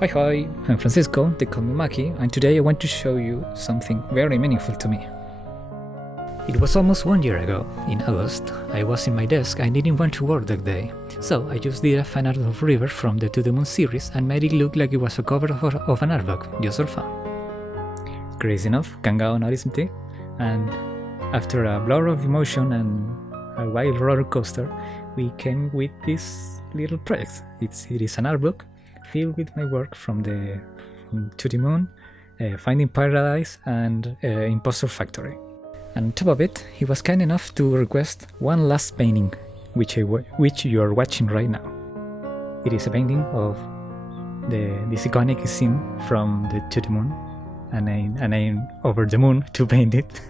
Hi, I'm Francisco, they call me Maki, and today I want to show you something very meaningful to me. It was almost 1 year ago, in August. I was in my desk and didn't want to work that day, so I just did a fan art of River from the To The Moon series and made it look like it was a cover of an artbook, just for fun. Crazy enough, Kan Gao noticed it, and after a blur of emotion and a wild roller coaster, we came with this little project. It is an artbook filled with my work from To The Moon, Finding Paradise, and Imposter Factory. And on top of it, he was kind enough to request one last painting, which you are watching right now. It is a painting of this iconic scene from the To The Moon, and I'm over the moon to paint it.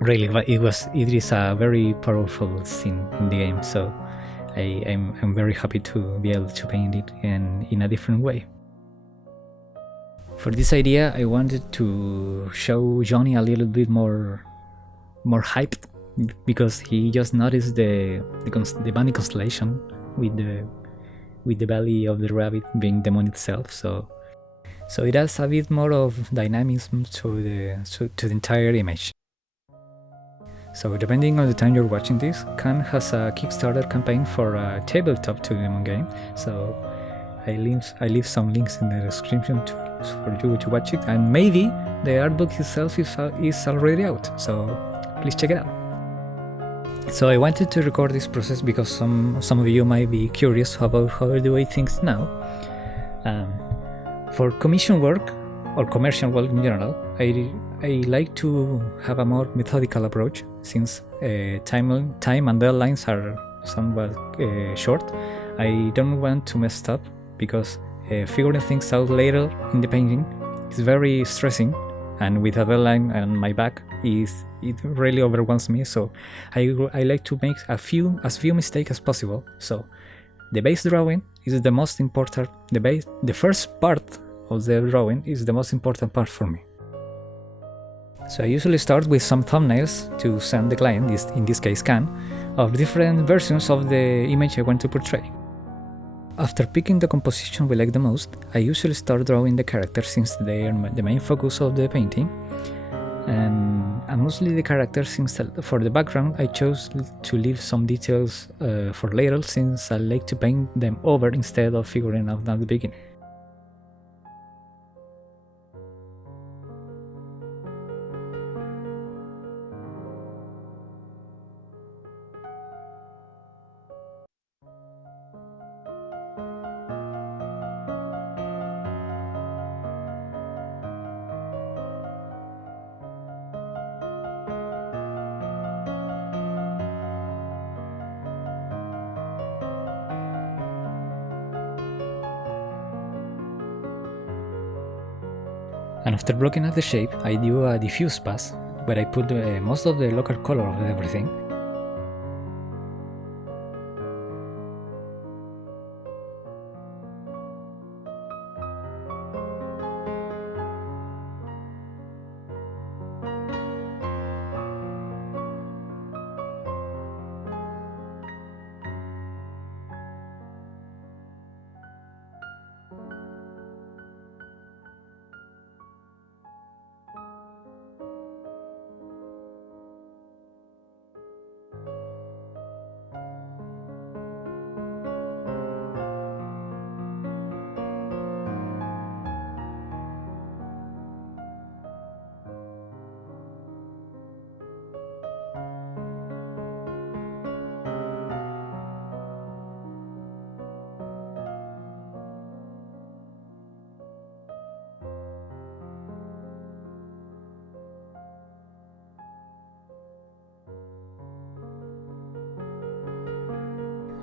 Really, it is a very powerful scene in the game, so I'm very happy to be able to paint it in a different way. For this idea, I wanted to show Johnny a little bit more hyped, because he just noticed the bunny constellation with the belly of the rabbit being the moon itself. So it adds a bit more of dynamism to the entire image. So depending on the time you're watching this, Kan has a Kickstarter campaign for a tabletop To The Moon game, so I leave some links in the description for you to watch it, and maybe the artbook itself is already out, so please check it out. So I wanted to record this process because some of you might be curious about how I do things now. For commission work or commercial work in general, I like to have a more methodical approach, since time and deadlines are somewhat short. I don't want to mess up, because figuring things out later in the painting is very stressing, and with a deadline on my back, it really overwhelms me. So I like to make as few mistakes as possible. So the base drawing is the most important. The first part of the drawing is the most important part for me. So I usually start with some thumbnails to send the client, in this case Kan, of different versions of the image I want to portray. After picking the composition we like the most, I usually start drawing the characters, since they are the main focus of the painting, and mostly the characters, since for the background I chose to leave some details for later, since I like to paint them over instead of figuring out at the beginning. And after blocking out the shape, I do a diffuse pass, where I put most of the local color of everything.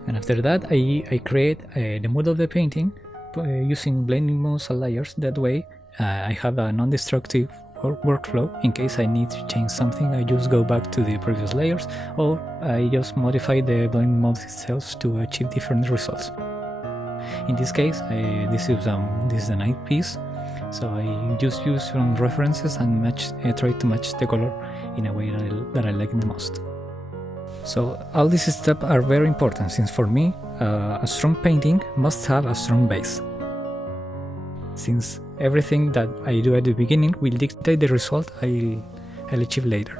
And after that, I create the mood of the painting using blending modes and layers. That way I have a non-destructive workflow. In case I need to change something, I just go back to the previous layers, or I just modify the blending mode itself to achieve different results. In this case, this is a night piece, so I just use some references and try to match the color in a way that I like the most. So all these steps are very important, since for me, a strong painting must have a strong base. since everything that I do at the beginning will dictate the result I'll achieve later.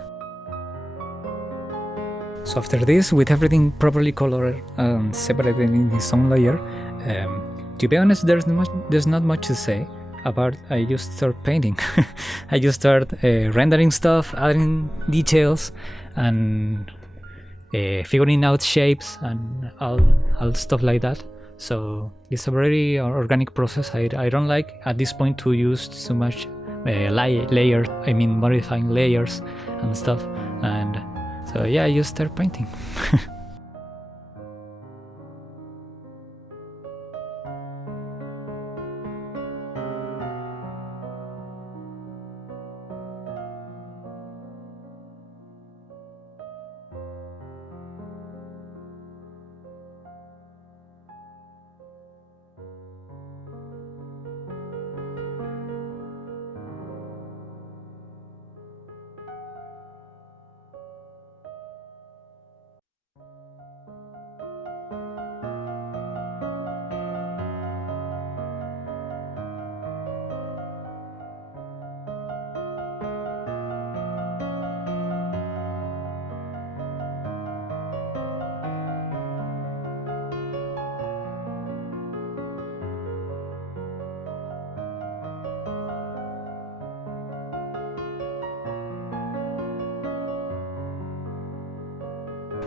So after this, with everything properly colored and separated in its own layer, to be honest, there's not much to say. Apart, I just start painting. I just start rendering stuff, adding details, and figuring out shapes and all stuff like that. So it's a very organic process. I don't like at this point to use too much layers. I mean modifying layers and stuff. And so yeah, I just start painting.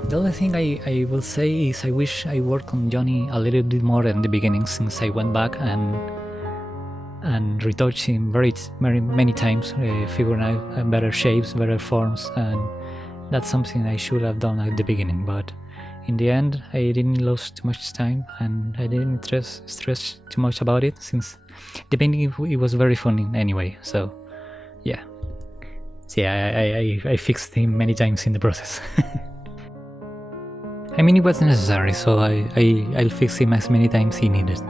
The only thing I will say is I wish I worked on Johnny a little bit more in the beginning, since I went back and retouched him very many times, figuring out better shapes, better forms, and that's something I should have done at the beginning. But in the end, I didn't lose too much time and I didn't stress too much about it, since the painting it was very fun anyway. So yeah, I fixed him many times in the process. I mean, it was necessary, so I'll fix him as many times he needed.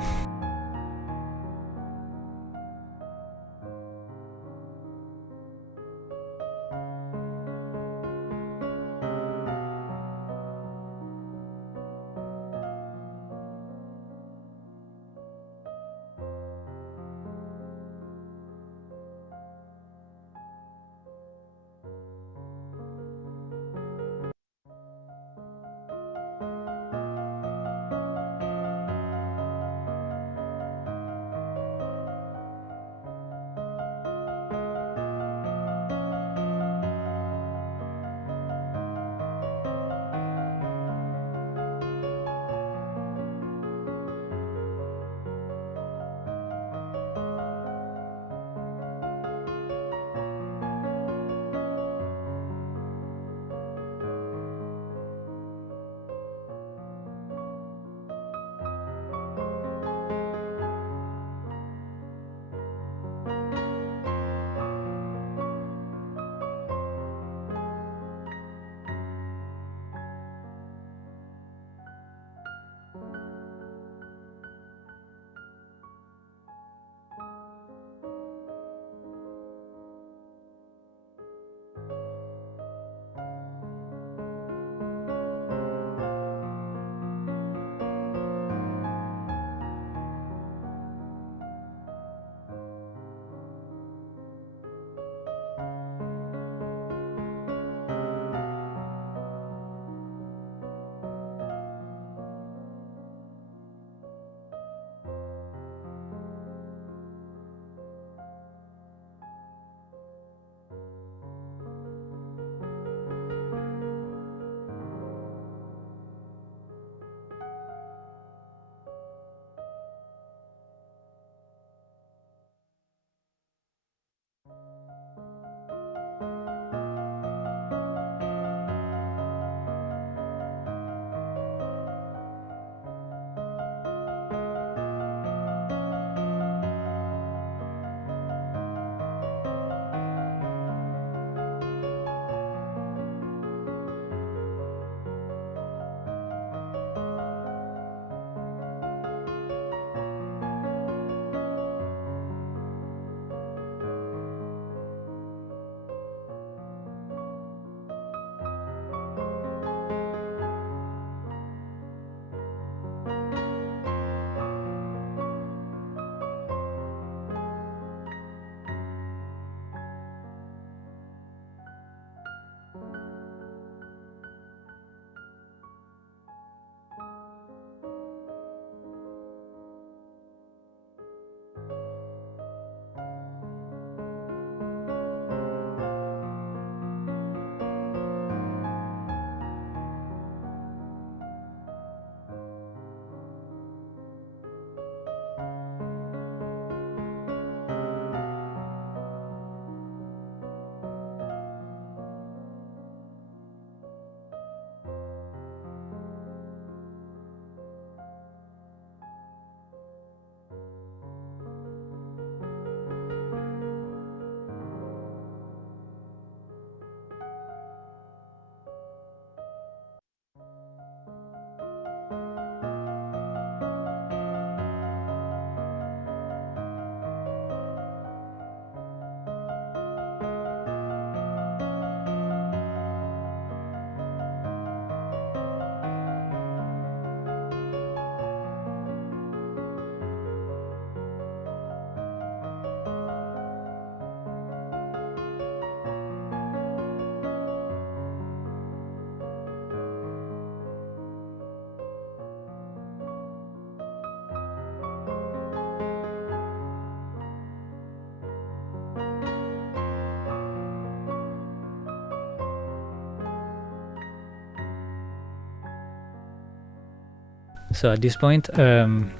So at this point, the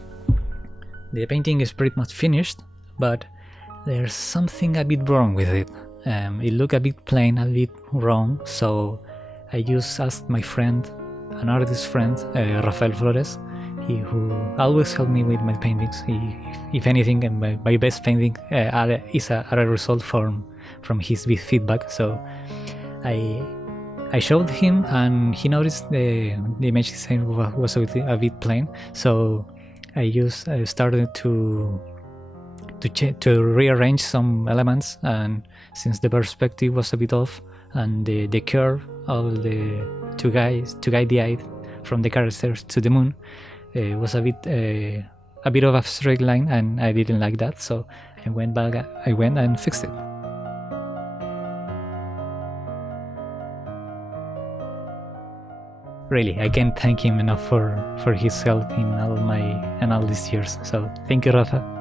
painting is pretty much finished, but there's something a bit wrong with it. It looked a bit plain, a bit wrong, so I just asked my friend, an artist friend, Rafael Flores, who always helped me with my paintings. If anything, and my best painting is a result from his feedback. So I showed him, and he noticed the image design was a bit plain. So I just started to rearrange some elements, and since the perspective was a bit off and the curve of the to guide the eye from the characters to the moon was a bit of a straight line, and I didn't like that, so I went back. I went and fixed it. Really, I can't thank him enough for his help in all these years. So thank you, Rafa.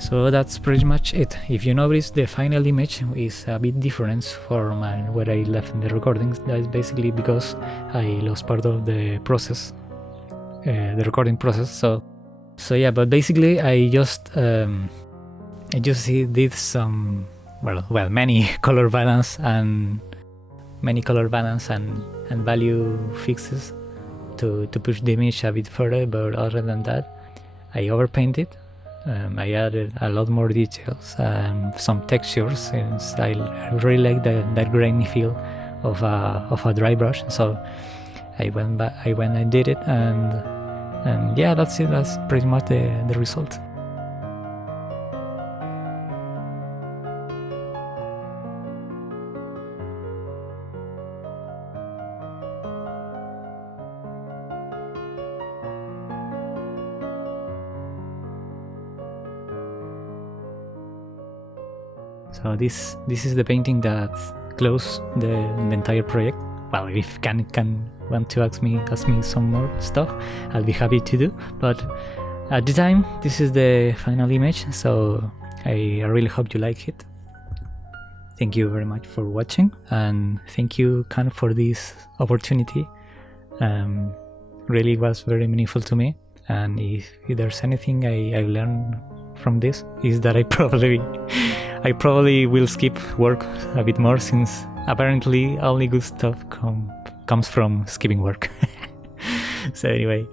So that's pretty much it. If you notice, the final image is a bit different from what I left in the recordings. That's basically because I lost part of the process, the recording process. So yeah, but basically I just did some many color balance and value fixes to push the image a bit further. But other than that, I overpainted. I added a lot more details and some textures, since I really like that grainy feel of a dry brush. So I went and did it, and yeah, that's it. That's pretty much the result. So this is the painting that closed the entire project. Well, if Kan want to ask me some more stuff, I'll be happy to do. But at the time, this is the final image. So I really hope you like it. Thank you very much for watching, and thank you, Kan, for this opportunity. Really was very meaningful to me. And if there's anything I learned from this, is that I probably will skip work a bit more, since apparently only good stuff comes from skipping work. So anyway,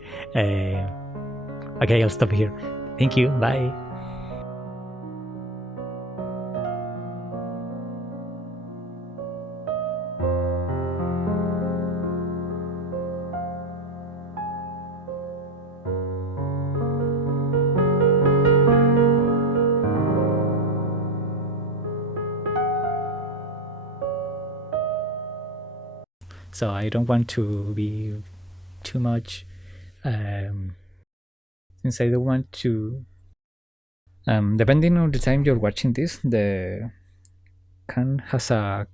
okay, I'll stop here. Thank you, bye. So I don't want to be too much, since I don't want to, depending on the time you're watching this, the Kan has a